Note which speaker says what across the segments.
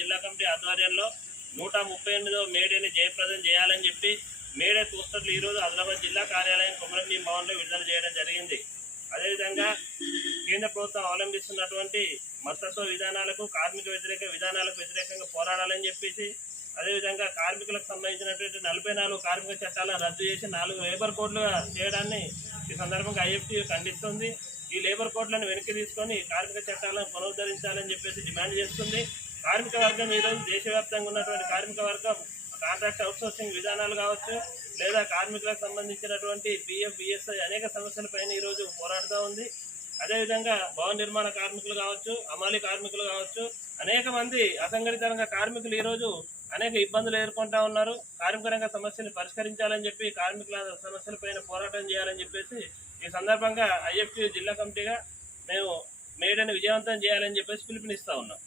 Speaker 1: జిల్లా కమిటీ ఆధ్వర్యంలో 138వ మేడేని జయప్రదం చేయాలని చెప్పి మేడే పోస్టర్లు ఈరోజు ఆదిలాబాద్ జిల్లా కార్యాలయం కొమరంభీం భవన్లో విడుదల చేయడం జరిగింది. అదేవిధంగా కేంద్ర ప్రభుత్వం అవలంబిస్తున్నటువంటి మతత్వ విధానాలకు, కార్మిక వ్యతిరేక విధానాలకు వ్యతిరేకంగా పోరాడాలని చెప్పేసి, అదేవిధంగా కార్మికులకు సంబంధించినటువంటి 44 కార్మిక చట్టాలను రద్దు చేసి 4 లేబర్ కోడ్లుగా చేయడాన్ని ఈ సందర్భంగా ఐఎఫ్టీ ఖండిస్తుంది. ఈ లేబర్ కోడ్లను వెనక్కి తీసుకొని కార్మిక చట్టాలను పునరుద్ధరించాలని చెప్పేసి డిమాండ్ చేస్తుంది. కార్మిక వర్గం ఈరోజు దేశవ్యాప్తంగా ఉన్నటువంటి కార్మిక వర్గం కాంట్రాక్ట్ అవుట్సోర్సింగ్ విధానాలు కావచ్చు, లేదా కార్మికులకు సంబంధించినటువంటి పిఎఫ్, ఈఎస్ఐ అనేక సమస్యలపైన ఈరోజు పోరాడుతూ ఉంది. అదేవిధంగా భవన నిర్మాణ కార్మికులు కావచ్చు, అమాలి కార్మికులు కావచ్చు, అనేక మంది అసంఘటిత రంగ కార్మికులు ఈరోజు అనేక ఇబ్బందులు ఎదుర్కొంటా ఉన్నారు. కార్మిక రంగ సమస్యలు పరిష్కరించాలని చెప్పి, కార్మికుల సమస్యలపైన పోరాటం చేయాలని చెప్పేసి ఈ సందర్భంగా ఐఎఫ్టీ జిల్లా కమిటీగా మేము మేడేని విజయవంతం చేయాలని చెప్పేసి పిలుపునిస్తా ఉన్నాం.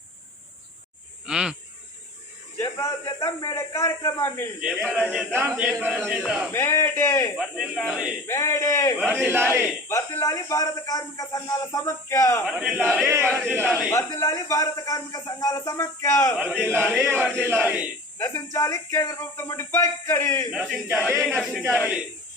Speaker 2: జయప్రదం చేద్దాం మేడే కార్యక్రమాన్ని,
Speaker 1: జయప్రదం చేద్దాం, జయప్రదం చేద్దాం.
Speaker 2: మేడే
Speaker 1: వర్ధిల్లాలి,
Speaker 2: మేడే
Speaker 1: వర్ధిల్లాలి,
Speaker 2: వర్ధిల్లాలి భారత కార్మిక సంఘాల సమైక్య,
Speaker 1: వర్ధిల్లాలి, వర్ధిల్లాలి,
Speaker 2: వర్ధిల్లాలి భారత కార్మిక సంఘాల సమైక్య,
Speaker 1: వర్ధిల్లాలి, వర్ధిల్లాలి.
Speaker 2: నశించాలి కేంద్ర ప్రభుత్వం వైఖరి,
Speaker 1: నశించాలి, నశించాలి.